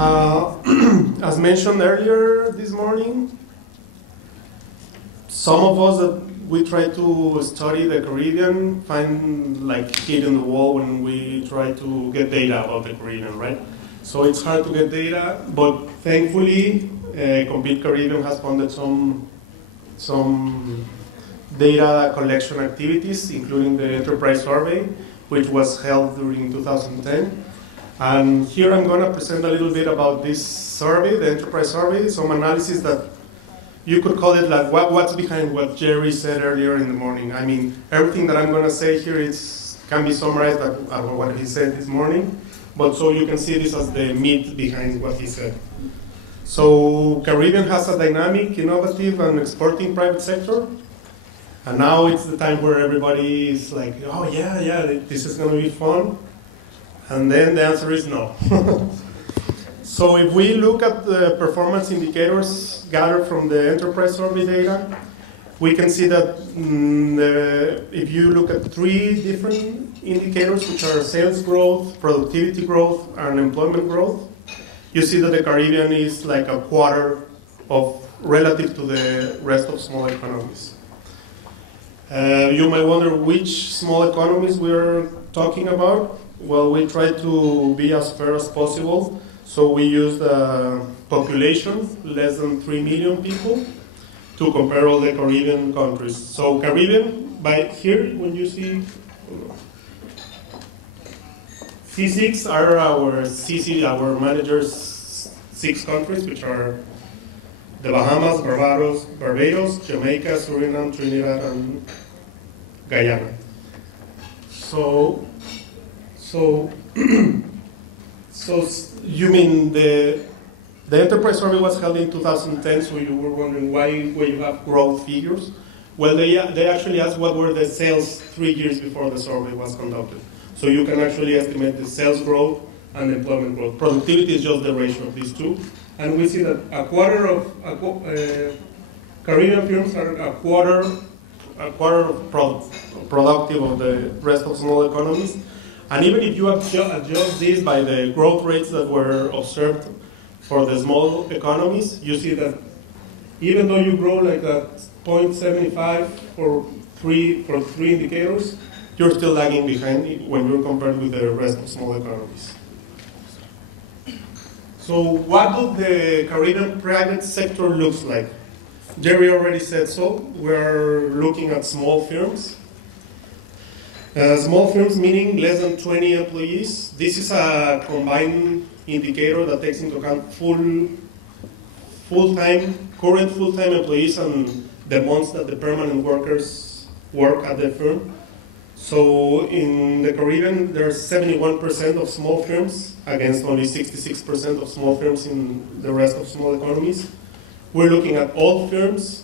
As mentioned earlier this morning, some of us that we try to study the Caribbean find like hit in the wall when we try to get data about the Caribbean, right? So it's hard to get data, but thankfully, Compete Caribbean has funded some data collection activities, including the enterprise survey, which was held during 2010. And here I'm going to present a little bit about this survey, the enterprise survey, some analysis that you could call it like what's behind what Jerry said earlier in the morning. I mean, everything that I'm going to say here can be summarized at what he said this morning, but so you can see this as the meat behind what he said. So Caribbean has a dynamic, innovative, and exporting private sector. And now it's the time where everybody is like, oh yeah, this is going to be fun. And then the answer is no. So if we look at the performance indicators gathered from the enterprise survey data, we can see that if you look at 3 different indicators, which are sales growth, productivity growth, and employment growth, you see that the Caribbean is like a quarter of relative to the rest of small economies. You might wonder which small economies we're talking about. Well, we try to be as fair as possible. So we use the population, less than 3 million people, to compare all the Caribbean countries. So Caribbean, by here, when you see C6 are our managers' 6 countries, which are the Bahamas, Barbados, Jamaica, Suriname, Trinidad, and Guyana. So you mean the enterprise survey was held in 2010, so you were wondering why you have growth figures? Well, they actually asked what were the sales 3 years before the survey was conducted. So you can actually estimate the sales growth and employment growth. Productivity is just the ratio of these two. And we see that a quarter of Caribbean firms are a quarter productive of the rest of small economies. And even if you adjust this by the growth rates that were observed for the small economies, you see that even though you grow like at 0.75 for three indicators, you're still lagging behind when you're compared with the rest of small economies. So what does the Caribbean private sector looks like? Jerry already said so. We're looking at small firms. Small firms meaning less than 20 employees. This is a combined indicator that takes into account current full-time employees and the ones that the permanent workers work at the firm. So in the Caribbean, there's 71% of small firms against only 66% of small firms in the rest of small economies. We're looking at old firms,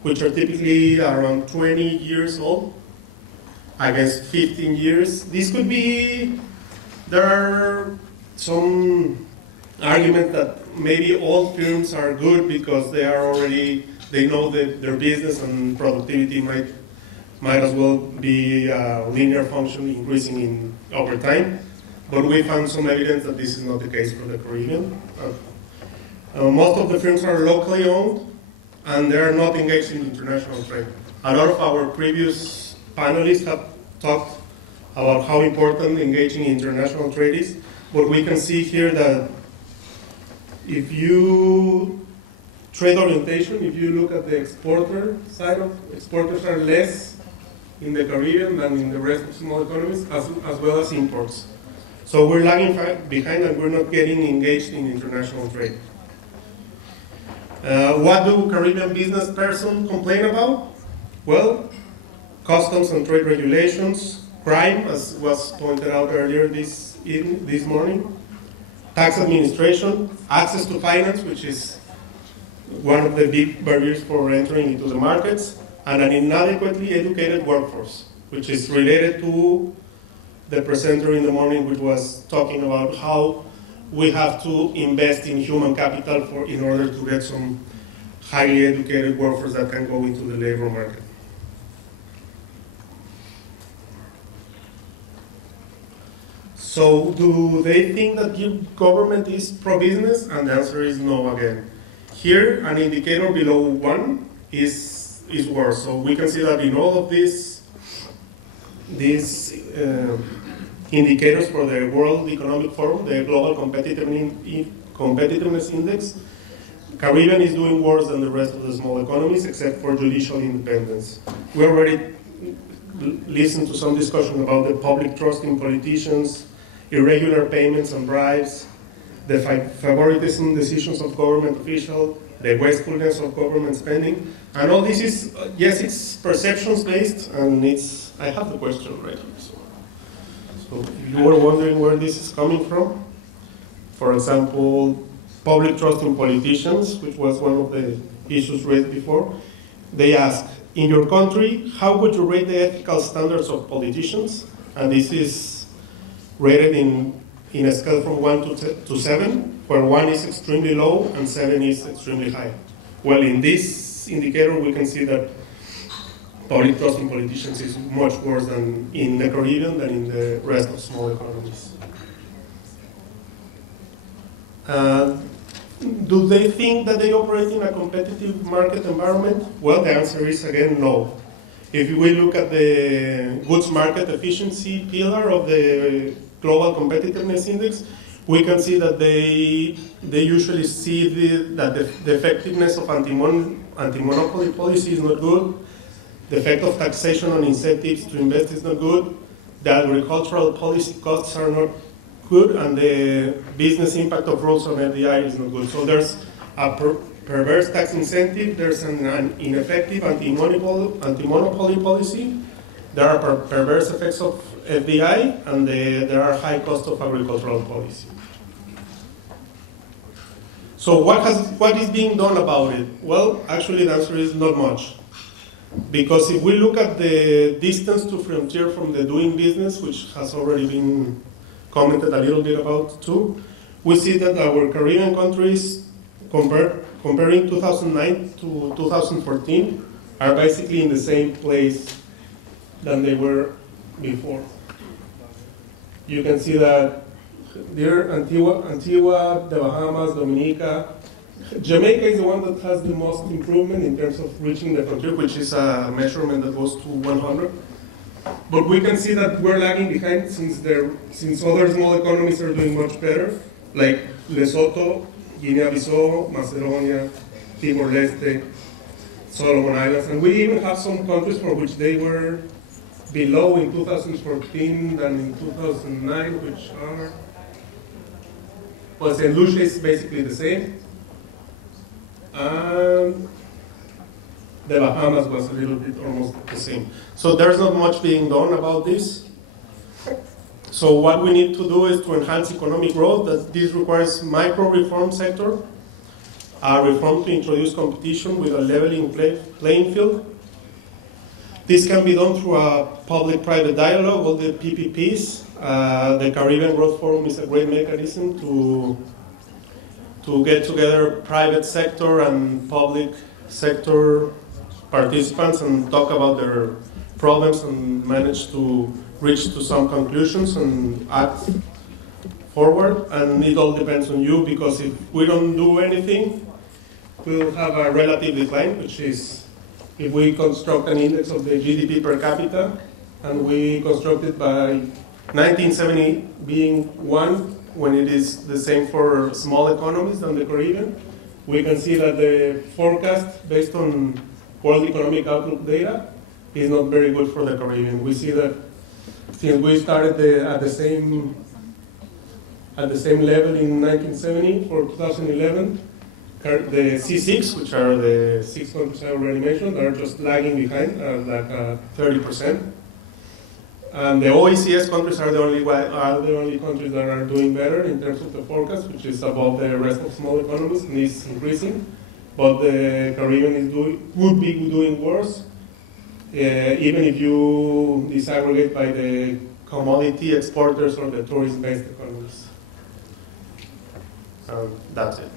which are typically around 20 years old, against 15 years. This could be, there are some arguments that maybe old firms are good because they know their business and productivity might as well be a linear function increasing over time. But we found some evidence that this is not the case for the Caribbean. Most of the firms are locally owned and they are not engaged in international trade. A lot of our previous panelists have talked about how important engaging in international trade is, but we can see here that if you trade orientation, if you look at the exporter side of exporters are less in the Caribbean than in the rest of small economies, as well as imports. So we're lagging behind and we're not getting engaged in international trade. What do Caribbean business persons complain about? Well, customs and trade regulations, crime, as was pointed out earlier this morning, tax administration, access to finance, which is one of the big barriers for entering into the markets, and an inadequately educated workforce, which is related to the presenter in the morning, which was talking about how we have to invest in human capital in order to get some highly educated workforce that can go into the labor market. So do they think that government is pro-business? And the answer is no again. Here, an indicator below 1 is worse. So we can see that in all of these indicators for the World Economic Forum, the Global Competitiveness Index, Caribbean is doing worse than the rest of the small economies, except for judicial independence. We already listened to some discussion about the public trust in politicians, irregular payments and bribes, the favoritism decisions of government officials, the wastefulness of government spending, and all this is, yes, it's perceptions based, and I have the question right here. So if you were wondering where this is coming from, for example, public trust in politicians, which was one of the issues raised before, they ask, in your country, how would you rate the ethical standards of politicians? And this is rated in a scale from 1 to 7, where 1 is extremely low and 7 is extremely high. Well, in this indicator, we can see that public trust in politicians is much worse than in the Caribbean than in the rest of small economies. Do they think that they operate in a competitive market environment? Well, the answer is again no. If we look at the goods market efficiency pillar of the Global Competitiveness Index, we can see that they usually see that the effectiveness of anti-monopoly policy is not good, the effect of taxation on incentives to invest is not good, the agricultural policy costs are not good, and the business impact of rules on FDI is not good. So there's a perverse tax incentive, there's an ineffective anti-monopoly policy, there are perverse effects of FDI, and there are high costs of agricultural policy. So what is being done about it? Well, actually the answer is not much. Because if we look at the distance to frontier from the doing business, which has already been commented a little bit about too, we see that our Caribbean countries, comparing 2009 to 2014, are basically in the same place than they were before. You can see that there, Antigua, the Bahamas, Dominica, Jamaica is the one that has the most improvement in terms of reaching the frontier, which is a measurement that goes to 100. But we can see that we're lagging behind since other small economies are doing much better, like Lesotho, Guinea-Bissau, Macedonia, Timor-Leste, Solomon Islands, and we even have some countries for which they were below in 2014 than in 2009, which are, well, St. Lucia is basically the same. And the Bahamas was a little bit almost the same. So there's not much being done about this. So what we need to do is to enhance economic growth. That this requires micro-reform sector, reform to introduce competition with a leveling playing field. This can be done through a public-private dialogue, all the PPPs. The Caribbean Growth Forum is a great mechanism to get together private sector and public sector participants and talk about their problems and manage to reach to some conclusions and act forward. And it all depends on you, because if we don't do anything, we'll have a relative decline, which is if we construct an index of the GDP per capita, and we construct it by 1970 being 1, when it is the same for small economies than the Caribbean, we can see that the forecast based on World Economic Outlook data is not very good for the Caribbean. We see that since we started at the same level in 1970 for 2011, the C6, which are the 6 countries I already mentioned, are just lagging behind, like 30%. And the OECS countries are the only countries that are doing better in terms of the forecast, which is above the rest of small economies and is increasing. But the Caribbean would be doing worse, even if you disaggregate by the commodity exporters or the tourist-based economies. That's it.